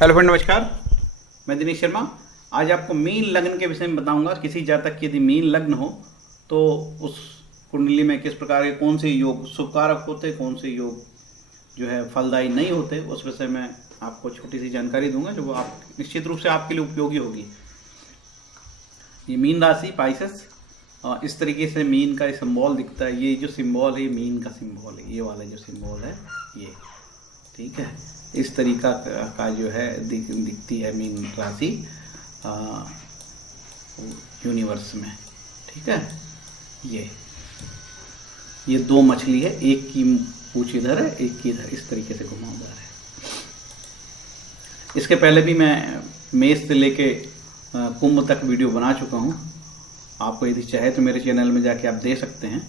Hello friend, नमस्कार। मैं दिनेश शर्मा। आज आपको मीन लग्न के विषय में बताऊंगा। किसी जातक की यदि मीन लग्न हो तो उस कुंडली में किस प्रकार के कौन से योग शुभकारक होते, कौन से योग जो है फलदायी नहीं होते, उस विषय में आपको छोटी सी जानकारी दूंगा जो आप निश्चित रूप से आपके लिए उपयोगी होगी। ये मीन राशि पाइसेस, इस तरीके से मीन का सिंबल दिखता है। ये जो सिंबल है मीन का सिंबल है, ये वाला जो सिंबल है ये, ठीक है। इस तरीका का जो है दिखती है मीन राशि यूनिवर्स में, ठीक है। ये दो मछली है, एक की पूंछ इधर है, एक की इधर, इस तरीके से घुमावदार है। इसके पहले भी मैं मेष से लेके कुंभ तक वीडियो बना चुका हूँ। आपको यदि चाहे तो मेरे चैनल में जाके आप दे सकते हैं।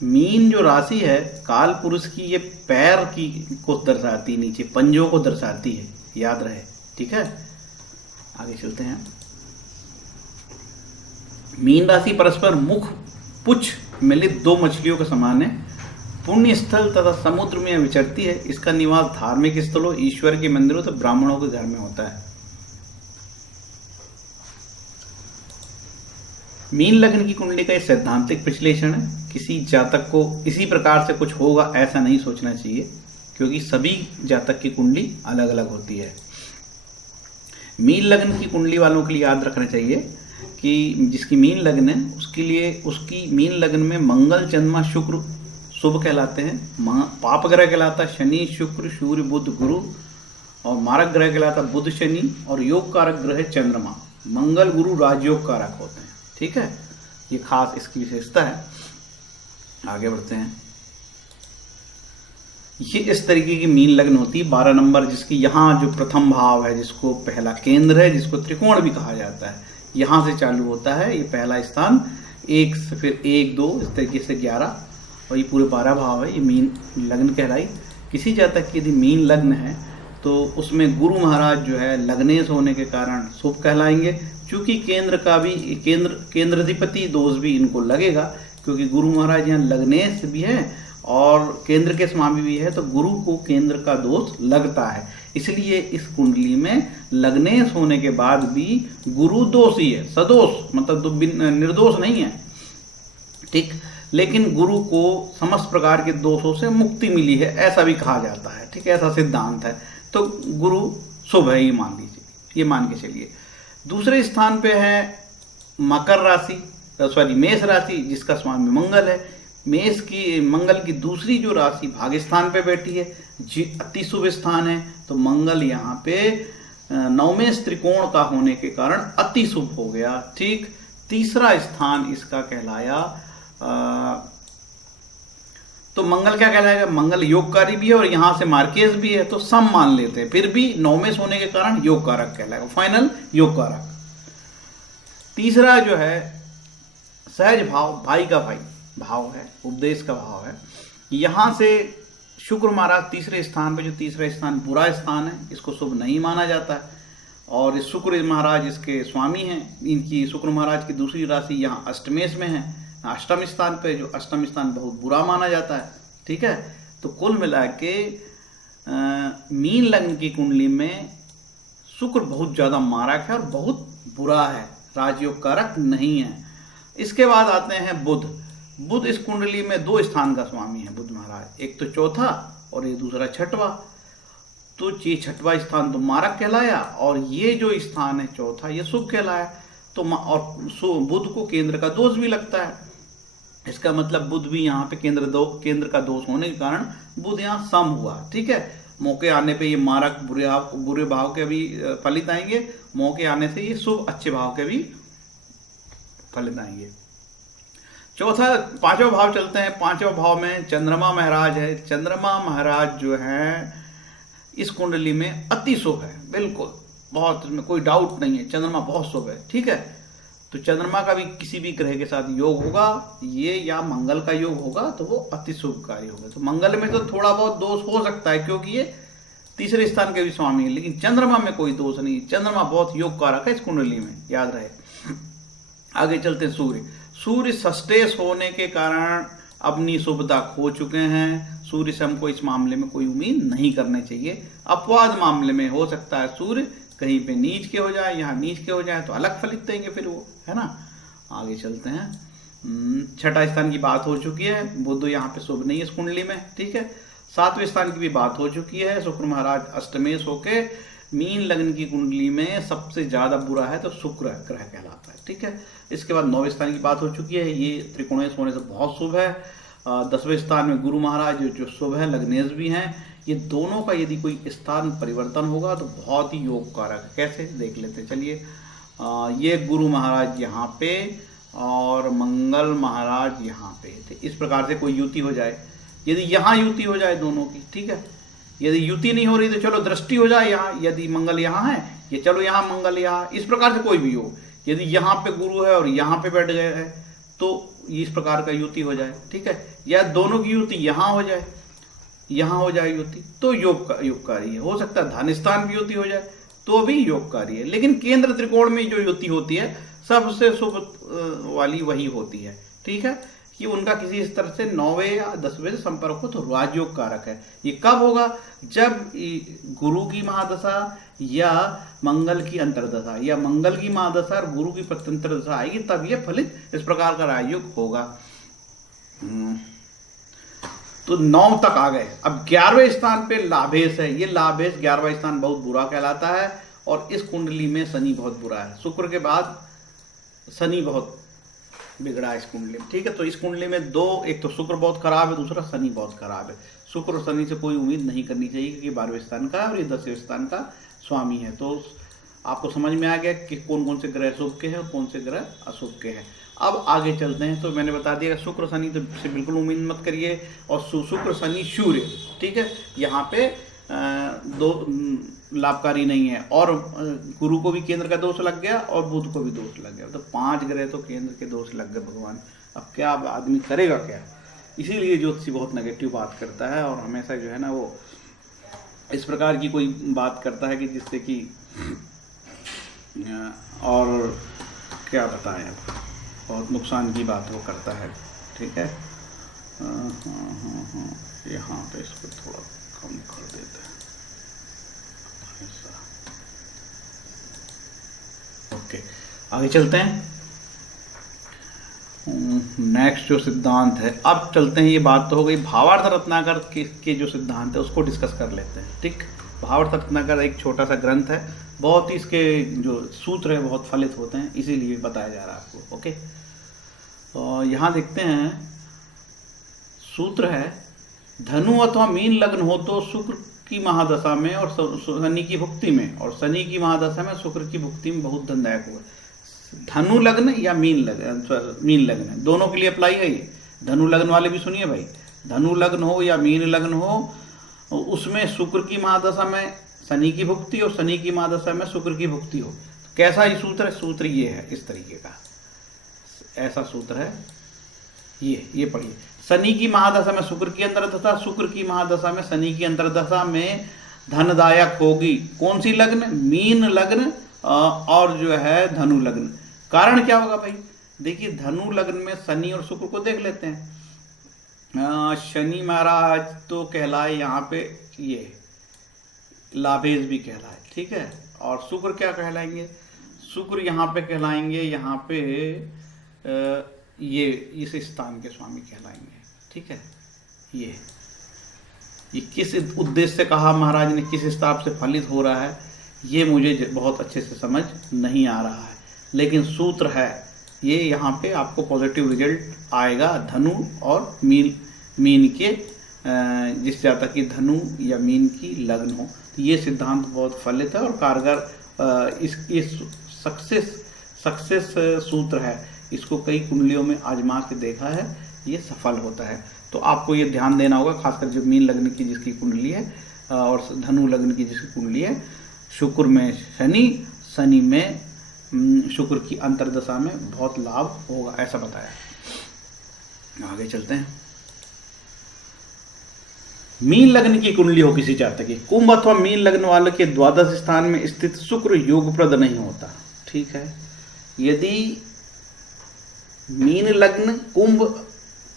मीन जो राशि है काल पुरुष की, ये पैर की को दर्शाती, नीचे पंजों को दर्शाती है, याद रहे, ठीक है। आगे चलते हैं। मीन राशि परस्पर मुख पुच्छ मिलित दो मछलियों के समान है। पुण्य स्थल तथा समुद्र में विचरती है। इसका निवास धार्मिक स्थलों, ईश्वर के मंदिरों तथा ब्राह्मणों के घर में होता है। मीन लग्न की कुंडली का एक सैद्धांतिक विश्लेषण है। किसी जातक को इसी प्रकार से कुछ होगा ऐसा नहीं सोचना चाहिए, क्योंकि सभी जातक की कुंडली अलग अलग होती है। मीन लग्न की कुंडली वालों के लिए याद रखना चाहिए कि जिसकी मीन लग्न है उसके लिए, उसकी मीन लग्न में मंगल, चंद्रमा, शुक्र शुभ कहलाते हैं। पाप ग्रह कहलाता शनि, शुक्र, सूर्य, बुध, गुरु, और मारक ग्रह कहलाता बुध, शनि, और योग कारक ग्रह चंद्रमा। मंगल, गुरु राजयोग कारक होते हैं, ठीक है। ये खास इसकी विशेषता है। आगे बढ़ते हैं। ये इस तरीके की मीन लग्न होती है। 12 नंबर, जिसकी यहाँ जो प्रथम भाव है, जिसको पहला केंद्र है, जिसको त्रिकोण भी कहा जाता है, यहाँ से चालू होता है ये पहला स्थान। एक से फिर 1, 2, इस तरीके से 11, और ये पूरे 12 भाव है। ये मीन लग्न कहलाई। किसी जातक की यदि मीन लग्न है तो उसमें गुरु महाराज जो है लग्नेश होने के कारण शुभ कहलाएंगे। चूंकि केंद्र का भी केंद्राधिपति दोष भी इनको लगेगा, क्योंकि गुरु महाराज यहाँ लग्नेश भी है और केंद्र के स्वामी भी है, तो गुरु को केंद्र का दोष लगता है। इसलिए इस कुंडली में लग्नेश होने के बाद भी गुरु दोषी है, सदोष, मतलब निर्दोष नहीं है, ठीक। लेकिन गुरु को समस्त प्रकार के दोषों से मुक्ति मिली है, ऐसा भी कहा जाता है, ठीक है। ऐसा सिद्धांत है। तो गुरु शुभ है, ये मान लीजिए, ये मान के चलिए। दूसरे स्थान पे है मकर राशि, मेष राशि, जिसका स्वामी मंगल है। मेष की मंगल की दूसरी जो राशि भाग्यस्थान पे बैठी है, अति शुभ स्थान है। तो मंगल यहाँ पे 9वें त्रिकोण का होने के कारण अति शुभ हो गया, ठीक। तीसरा स्थान इसका कहलाया, तो मंगल क्या कहलाएगा? मंगल योगकारी भी है और यहां से मार्केज भी है, तो सम मान लेते हैं। फिर भी 9वें होने के कारण योग कारक कहलाएगा, फाइनल योग कारक। तीसरा जो है सहज भाव, भाई का भाई भाव है, उपदेश का भाव है। यहां से शुक्र महाराज तीसरे स्थान पे, जो तीसरा स्थान बुरा स्थान है, इसको शुभ नहीं माना जाता है। और इस शुक्र महाराज इसके स्वामी हैं। इनकी शुक्र महाराज की दूसरी राशि यहाँ अष्टमेश में है, अष्टम स्थान पे, जो अष्टम स्थान बहुत बुरा माना जाता है, ठीक है। तो कुल मिला के मीन लग्न की कुंडली में शुक्र बहुत ज्यादा मारक है और बहुत बुरा है, राजयोग कारक नहीं है। इसके बाद आते हैं बुध। बुध इस कुंडली में 2 स्थान का स्वामी है बुध महाराज, एक तो चौथा और ये दूसरा छठवा। तो ये छठवा स्थान तो मारक कहलाया और ये जो स्थान है चौथा, ये शुभ कहलाया। तो और बुध को केंद्र का दोष भी लगता है। इसका मतलब बुध भी यहाँ पे केंद्र का दोष होने के कारण बुध यहाँ सम हुआ, ठीक है। मौके आने पे ये मारक बुरे भाव के भी फलित आएंगे, मौके आने से ये शुभ अच्छे भाव के भी फलित आएंगे। चौथा, 5वां भाव चलते हैं। 5वां भाव में चंद्रमा महाराज है। चंद्रमा महाराज जो है इस कुंडली में अति शुभ है, बिल्कुल, बहुत, इसमें कोई डाउट नहीं है, चंद्रमा बहुत शुभ है, ठीक है। तो चंद्रमा का भी किसी भी ग्रह के साथ योग होगा, ये या मंगल का योग होगा, तो वो अति शुभकारी होगा। तो मंगल में तो थोड़ा बहुत दोष हो सकता है, क्योंकि ये तीसरे स्थान के भी स्वामी है, लेकिन चंद्रमा में कोई दोष नहीं। चंद्रमा बहुत योग कारक है इस कुंडली में, याद रहे। आगे चलते सूर्य। सूर्य षष्ठेश होने के कारण अपनी शुभता खो चुके हैं। सूर्य से हमको इस मामले में कोई उम्मीद नहीं करनी चाहिए। अपवाद मामले में हो सकता है सूर्य कहीं पे नीच के हो जाए, यहाँ नीच के हो जाए तो अलग फलित देंगे फिर वो, है ना। आगे चलते हैं। छठा स्थान की बात हो चुकी है, बुध यहाँ पे शुभ नहीं है इस कुंडली में, ठीक है। सातवें स्थान की भी बात हो चुकी है, शुक्र महाराज अष्टमेश होके मीन लग्न की कुंडली में सबसे ज्यादा बुरा है तो शुक्र ग्रह कहलाता है, ठीक है। इसके बाद 9वें स्थान की बात हो चुकी है, ये त्रिकोणेश होने से बहुत शुभ है। 10वें स्थान में गुरु महाराज जो शुभ है, लग्नेश भी हैं। ये दोनों का यदि कोई स्थान परिवर्तन होगा तो बहुत ही योग कारक है। कैसे देख लेते हैं, चलिए। ये गुरु महाराज यहाँ पे और मंगल महाराज यहाँ पे, तो इस प्रकार से कोई युति हो जाए, यदि यहाँ युति हो जाए दोनों की, ठीक है। यदि युति नहीं हो रही तो चलो दृष्टि हो जाए यहाँ, यदि मंगल यहाँ है ये चलो यहाँ मंगल यहाँ, इस प्रकार से कोई भी हो। यदि यहाँ पे गुरु है और यहाँ पे बैठ गए है तो इस प्रकार का युति हो जाए, ठीक है। या दोनों की युति यहाँ हो जाए, यहाँ हो जाए युति तो योगकारी है। हो सकता है धन स्थान भी युति हो जाए तो भी योगकारी है। लेकिन केंद्र त्रिकोण में जो युति होती है सबसे शुभ वाली वही होती है, ठीक है, कि उनका किसी स्तर से 9वें या 10वें से संपर्क हो तो राजयोग कारक है। ये कब होगा, जब गुरु की महादशा या मंगल की अंतर्दशा या मंगल की महादशा और गुरु की प्रत्यंतर दशा आएगी, तब ये फलित इस प्रकार का राजयोग होगा। तो 9 तक आ गए। अब 11वें स्थान पे लाभेश है। ये लाभेश 11वां स्थान बहुत बुरा कहलाता है और इस कुंडली में शनि बहुत बुरा है। शुक्र के बाद शनि बहुत बिगड़ा है इस कुंडली में, ठीक है। तो इस कुंडली में दो, एक तो शुक्र बहुत खराब है, दूसरा शनि बहुत खराब है। शुक्र और शनि से कोई उम्मीद नहीं करनी चाहिए क्योंकि 12वें स्थान का और ये 10वें स्थान का स्वामी है। तो आपको समझ में आ गया कि कौन कौन से ग्रह शुभ के हैं और कौन से ग्रह अशुभ के हैं। अब आगे चलते हैं। तो मैंने बता दिया शुक्र शनि तो से बिल्कुल उम्मीद मत करिए, और शुक्र शनि सूर्य, ठीक है, यहाँ पे दो लाभकारी नहीं है। और गुरु को भी केंद्र का दोष लग गया और बुध को भी दोष लग गया, तो 5 ग्रह तो केंद्र के दोष लग गए भगवान। अब क्या आदमी करेगा क्या। इसीलिए ज्योतिषी बहुत नेगेटिव बात करता है और हमेशा जो है ना वो इस प्रकार की कोई बात करता है कि जिससे कि और क्या बताएं, अब बहुत नुकसान की बात वो करता है, ठीक है। यहाँ पे इसको थोड़ा कम कर देते हैं। ओके, आगे चलते हैं। नेक्स्ट जो सिद्धांत है, अब चलते हैं। ये बात तो हो गई भावार्थ रत्नाकर के जो सिद्धांत है उसको डिस्कस कर लेते हैं, ठीक। भावार्थ रत्नाकर एक छोटा सा ग्रंथ है, बहुत ही इसके जो सूत्र है बहुत फलित होते हैं, इसीलिए बताया जा रहा है आपको, ओके। तो यहाँ देखते हैं, सूत्र है धनु अथवा मीन लग्न हो तो शुक्र की महादशा में और शनि की भुक्ति में, और शनि की महादशा में शुक्र की भुक्ति में बहुत धनदायक हुआ। धनु लग्न या मीन लग्न दोनों के लिए अप्लाई है ये। धनु लग्न वाले भी सुनिए भाई, धनु लग्न हो या मीन लग्न हो, उसमें शुक्र की महादशा में शनि की भुक्ति और शनि की महादशा में शुक्र की भुक्ति हो। कैसा ये सूत्र है, सूत्र ये है, इस तरीके का ऐसा सूत्र है ये पढ़िए। शनि की महादशा में शुक्र की अंतर्दशा, शुक्र की महादशा में शनि की अंतर्दशा में धनदायक होगी। कौन सी लग्न, मीन लग्न और जो है धनु लग्न। कारण क्या होगा भाई, देखिए धनु लग्न में शनि और शुक्र को देख लेते हैं। शनि महाराज तो कहलाए यहाँ पे ये लाभेश भी कहलाए, ठीक है। और शुक्र क्या कहलाएंगे, शुक्र यहाँ पे कहलाएंगे, यहाँ पे ये इस स्थान के स्वामी कहलाएंगे, ठीक है। ये किस उद्देश्य से कहा महाराज ने, किस हिसाब से फलित हो रहा है, ये मुझे बहुत अच्छे से समझ नहीं आ रहा है, लेकिन सूत्र है ये। यहाँ पे आपको पॉजिटिव रिजल्ट आएगा धनु और मीन के, जिस जातक की धनु या मीन की लग्न हो। तो ये सिद्धांत बहुत फलित है और कारगर इस सक्सेस सूत्र है। इसको कई कुंडलियों में आजमा के देखा है, ये सफल होता है। तो आपको ये ध्यान देना होगा, खासकर जो मीन लग्न की जिसकी कुंडली है और धनु लग्न की जिसकी कुंडली है, शुक्र में शनि में शुक्र की अंतर्दशा में बहुत लाभ होगा, ऐसा बताया। आगे चलते हैं। मीन लग्न की कुंडली हो किसी जातक की, कुंभ अथवा मीन लग्न वाले के द्वादश स्थान में स्थित शुक्र योगप्रद नहीं होता, ठीक है। यदि मीन लग्न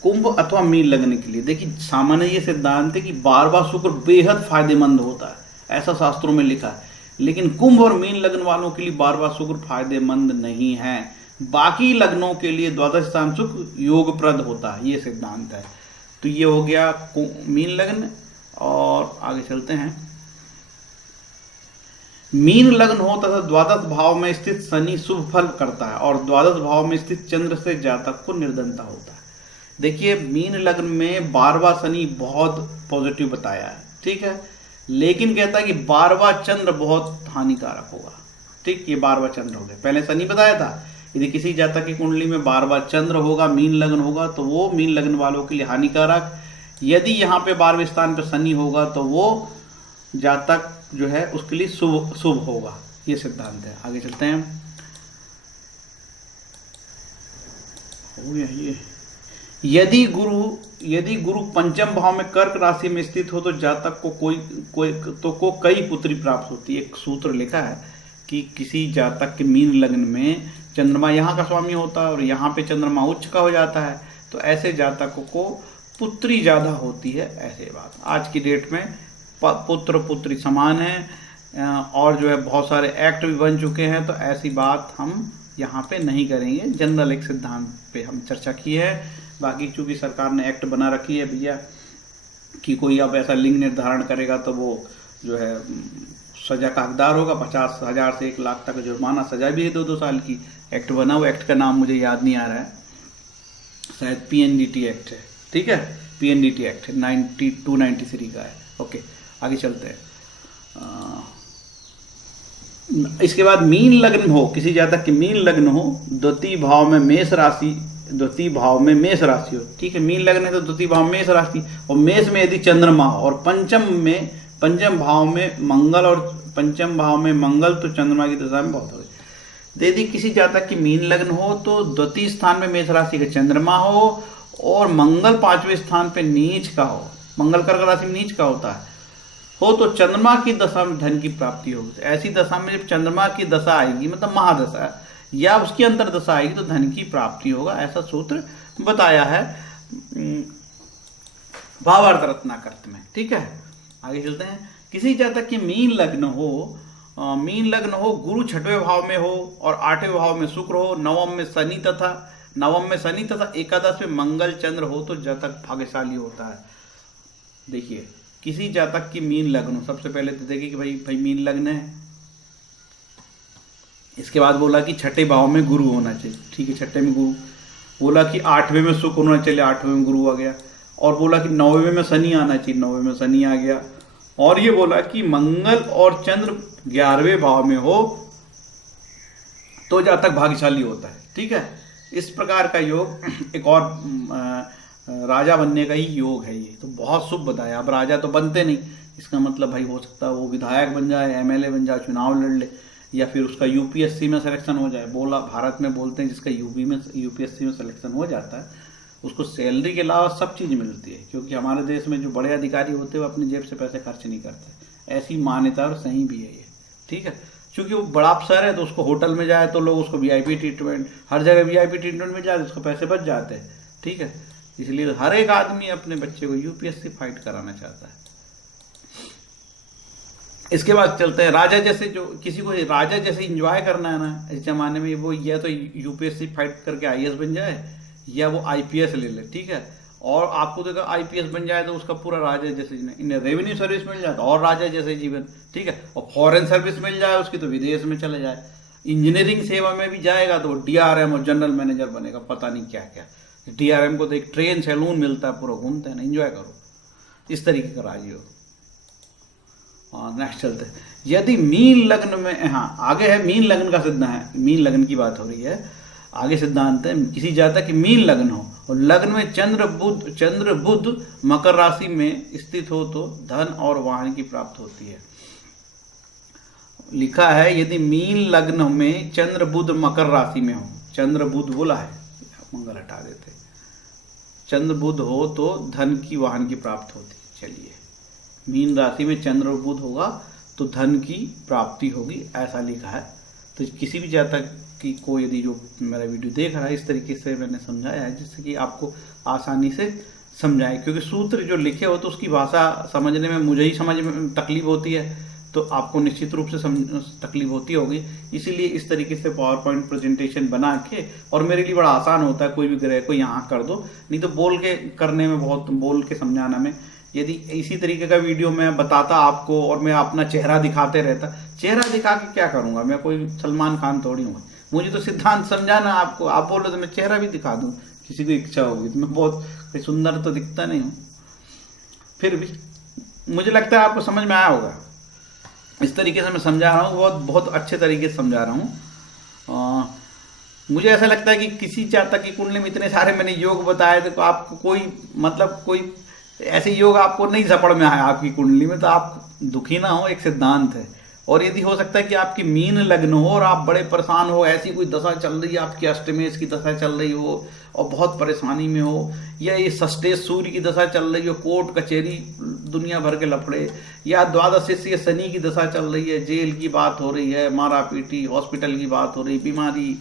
कुंभ अथवा मीन लगन के लिए देखिए सामान्य ये सिद्धांत है कि 12वां शुक्र बेहद फायदेमंद होता है, ऐसा शास्त्रों में लिखा है। लेकिन कुंभ और मीन लग्न वालों के लिए 12वां शुक्र फायदेमंद नहीं है। बाकी लग्नों के लिए द्वादश स्थान शुक्र योगप्रद होता है, ये सिद्धांत है। तो ये हो गया मीन लग्न। और आगे चलते हैं। मीन लग्न हो तथा द्वादश भाव में स्थित शनि शुभ फल करता है और द्वादश भाव में स्थित चंद्र से जातक को निर्धनता होता है। देखिए मीन लग्न में 12वां शनि बहुत पॉजिटिव बताया है, ठीक है, लेकिन कहता है कि 12वां चंद्र बहुत हानिकारक होगा। ठीक, ये 12वां चंद्र हो गया। पहले शनि बताया था, यदि किसी जातक की कुंडली में 12वां चंद्र होगा, मीन लग्न होगा, तो वो मीन लग्न वालों के लिए हानिकारक। यदि यहाँ पे 12वें स्थान पर शनि होगा तो वो जातक जो है उसके लिए शुभ होगा, ये सिद्धांत है। आगे चलते हैं। हो गया ये। यदि गुरु पंचम भाव में कर्क राशि में स्थित हो तो जातक को कई पुत्री प्राप्त होती है। एक सूत्र लिखा है कि किसी जातक के मीन लग्न में चंद्रमा यहाँ का स्वामी होता है और यहाँ पे चंद्रमा उच्च का हो जाता है, तो ऐसे जातकों को पुत्री ज़्यादा होती है। ऐसे बात आज की डेट में पुत्र पुत्री समान है और जो है बहुत सारे एक्ट भी बन चुके हैं, तो ऐसी बात हम यहाँ पे नहीं करेंगे। जनरल एक सिद्धांत पे हम चर्चा की है। बाकी चूंकि सरकार ने एक्ट बना रखी है भैया कि कोई अब ऐसा लिंग निर्धारण करेगा तो वो जो है सजा का हकदार होगा। 50,000 से 1 लाख तक जुर्माना, सजा भी है 2-2 साल की। एक्ट बना, वो एक्ट का नाम मुझे याद नहीं आ रहा है, शायद PNDT एक्ट है, ठीक है, PNDT एक्ट 92-93 का है। ओके, आगे चलते हैं। इसके बाद मीन लग्न हो, किसी जातक की मीन लग्न हो, द्वितीय भाव में मेष राशि हो, ठीक है, मीन लग्न है तो द्वितीय भाव में मेष राशि और मेष में यदि चंद्रमा हो और पंचम भाव में मंगल और पंचम भाव में मंगल, तो चंद्रमा की दशा में बहुत हो गई। यदि किसी जातक की मीन लग्न हो तो द्वितीय स्थान में मेष राशि का चंद्रमा हो और मंगल 5वें स्थान पे नीच का हो, मंगल कर्क राशि में नीच का होता है, हो तो चंद्रमा की दशा में धन की प्राप्ति होगी। ऐसी दशा में जब चंद्रमा की दशा आएगी, मतलब महादशा या उसकी अंतरदशा आएगी, तो धन की प्राप्ति होगा, ऐसा सूत्र बताया है भावार्थ रत्नाकर्त में, ठीक है। आगे चलते हैं। किसी जातक की मीन लग्न हो, गुरु 6वें भाव में हो और 8वें भाव में शुक्र हो, नवम में शनि तथा एकादश में मंगल चंद्र हो, तो जातक भाग्यशाली होता है। देखिए किसी जातक की मीन लग्न हो, सबसे पहले तो देखिए कि भाई मीन लग्न है। इसके बाद बोला कि 6ठे भाव में गुरु होना चाहिए, ठीक है, 6ठे में गुरु। बोला कि 8वें में शुक्र होना चाहिए, 8वें में गुरु आ गया। और बोला कि 9वें में शनि आना चाहिए, 9वें में शनि आ गया। और ये बोला कि मंगल और चंद्र 11वें भाव में हो तो जातक भाग्यशाली होता है, ठीक है। इस प्रकार का योग एक और राजा बनने का ही योग है, ये तो बहुत शुभ बताया। अब राजा तो बनते नहीं, इसका मतलब भाई हो सकता है वो विधायक बन जाए, MLA बन जाए, चुनाव लड़ ले, या फिर उसका UPSC में सिलेक्शन हो जाए। भारत में बोलते हैं जिसका UPSC में सिलेक्शन हो जाता है उसको सैलरी के अलावा सब चीज़ मिलती है, क्योंकि हमारे देश में जो बड़े अधिकारी होते हैं वो अपनी जेब से पैसे खर्च नहीं करते। ऐसी मान्यता और सही भी है ये, ठीक है। क्योंकि वो बड़ा अफसर है तो उसको होटल में जाए तो लोग उसको VIP ट्रीटमेंट, हर जगह VIP ट्रीटमेंट मिल जाए तो उसको पैसे बच जाते हैं, ठीक है। इसलिए हर एक आदमी अपने बच्चे को UPSC फाइट कराना चाहता है। इसके बाद चलते हैं राजा जैसे, जो किसी को राजा जैसे एंजॉय करना है ना इस जमाने में, वो या तो UPSC फाइट करके IAS बन जाए या वो IPS ले ले, ठीक है। और आपको देखो IPS बन जाए तो उसका पूरा राजा जैसे जीवन, इन्हें रेवेन्यू सर्विस मिल जाए तो और राजा जैसे जीवन, ठीक है। और फॉरेन सर्विस मिल जाए उसकी तो विदेश में चले जाए। इंजीनियरिंग सेवा में भी जाएगा तो DRM और जनरल मैनेजर बनेगा, पता नहीं क्या क्या। DRM को तो एक ट्रेन सैलून मिलता है, पूरा घूमते हैं ना, एंजॉय करो, इस तरीके का राजी हो। हाँ, नेक्स्ट चलते हैं। यदि मीन लग्न में, हाँ आगे है मीन लग्न का सिद्धांत है, मीन लग्न की बात हो रही है। आगे सिद्धांत है किसी जातक की मीन लग्न हो और लग्न में चंद्र बुध मकर राशि में स्थित हो तो धन और वाहन की प्राप्ति होती है। लिखा है यदि मीन लग्न में चंद्र बुध मकर राशि में हो, चंद्र बुध बोला है, मंगल हटा देते, चंद्र बुध हो तो धन की वाहन की प्राप्ति होती है। चलिए, मीन राशि में चंद्र और बुध होगा तो धन की प्राप्ति होगी, ऐसा लिखा है। तो किसी भी जातक कि कोई यदि जो मेरा वीडियो देख रहा है, इस तरीके से मैंने समझाया है जिससे कि आपको आसानी से समझाए, क्योंकि सूत्र जो लिखे हो तो उसकी भाषा समझने में मुझे ही समझ में तकलीफ होती है, तो आपको निश्चित रूप से तकलीफ होती होगी। इसीलिए इस तरीके से पावर पॉइंट प्रेजेंटेशन बना के, और मेरे लिए बड़ा आसान होता है, कोई भी ग्रह को यहाँ कर दो, नहीं तो बोल के करने में बहुत, बोल के समझाना में, यदि इसी तरीके का वीडियो मैं बताता आपको और मैं अपना चेहरा दिखाते रहता, चेहरा दिखा के क्या करूँगा, मैं कोई सलमान खान थोड़ी हूँ, मुझे तो सिद्धांत समझाना आपको, आप बोलो तो मैं चेहरा भी दिखा दूँ, किसी को इच्छा होगी तो। मैं बहुत सुंदर तो दिखता नहीं हूँ, फिर भी मुझे लगता है आपको समझ में आया होगा। इस तरीके से मैं समझा रहा हूँ, बहुत बहुत अच्छे तरीके से समझा रहा हूँ। मुझे ऐसा लगता है कि किसी जातक की कुंडली में इतने सारे मैंने योग बताए थे, तो आपको कोई मतलब कोई ऐसे योग आपको नहीं झपड़ में आया आपकी कुंडली में, तो आप दुखी ना हो, एक सिद्धांत है। और यदि हो सकता है कि आपकी मीन लग्न हो और आप बड़े परेशान हो, ऐसी कोई दशा चल रही है, आपकी अष्टमेश की दशा चल रही हो और बहुत परेशानी में हो, या ये षष्ठेश सूर्य की दशा चल रही हो, कोर्ट कचहरी दुनिया भर के लफड़े, या द्वादश से शनि की दशा चल रही है, जेल की बात हो रही है, मारा पीटी, हॉस्पिटल की बात हो रही, बीमारी,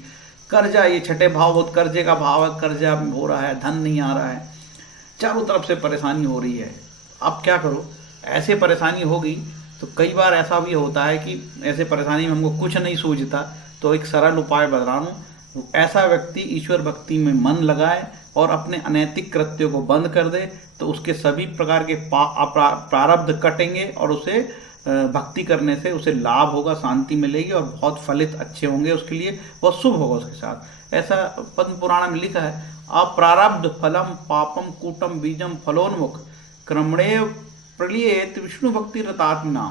कर्जा, ये छठे भाव बहुत कर्जे का भाव है, कर्जा हो रहा है, धन नहीं आ रहा है, चारों तरफ से परेशानी हो रही है, अब क्या करो। ऐसे परेशानी होगी तो कई बार ऐसा भी होता है कि ऐसे परेशानी में हमको कुछ नहीं सूझता, तो एक सरल उपाय बता रहा हूँ, ऐसा व्यक्ति ईश्वर भक्ति में मन लगाए और अपने अनैतिक कृत्यों को बंद कर दे, तो उसके सभी प्रकार के प्रारब्ध कटेंगे और उसे भक्ति करने से उसे लाभ होगा, शांति मिलेगी और बहुत फलित अच्छे होंगे उसके लिए, बहुत शुभ होगा उसके साथ। ऐसा पद्म पुराण में लिखा है, अप्रारब्ध फलम पापम कूटम बीजम फलोन्मुख क्रमणे प्रलियेत विष्णु भक्ति रतात्मा।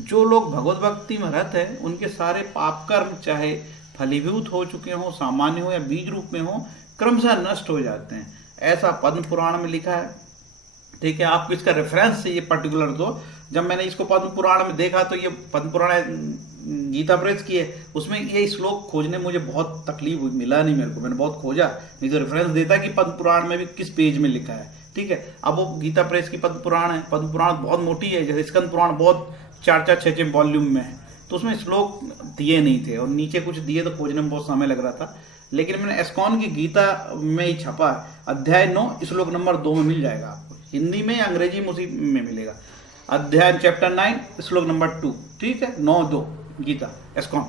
जो लोग भगवत भक्ति में रत है, उनके सारे पाप कर्म चाहे फलीभूत हो चुके हों, सामान्य हो या बीज रूप में हो, क्रमशः नष्ट हो जाते हैं। ऐसा पद्म पुराण में लिखा है। ठीक है, आपको इसका रेफरेंस चाहिए पर्टिकुलर, तो जब मैंने इसको पद्म पुराण में देखा तो ये पद्म पुराण गीता प्रेस की है, उसमें ये श्लोक खोजने मुझे बहुत तकलीफ हुई, मिला नहीं मेरे को, मैंने बहुत खोजा, नहीं तो रेफरेंस देता कि पद्म पुराण में भी किस पेज में लिखा है। ठीक है, अब वो गीता प्रेस की पद्म पुराण है, पद्म पुराण बहुत मोटी है, जैसे स्कंद पुराण बहुत 4-4, 6-6 वॉल्यूम में है, तो उसमें श्लोक दिए नहीं थे और नीचे कुछ दिए तो खोजने में बहुत समय लग रहा था, लेकिन मैंने एस्कॉन की गीता में ही छपा, अध्याय 9 श्लोक नंबर 2 में मिल जाएगा आपको, हिंदी में या अंग्रेजी में उसी में मिलेगा, अध्याय चैप्टर 9 श्लोक नंबर 2। ठीक है, 9-2 गीता एस्कॉन।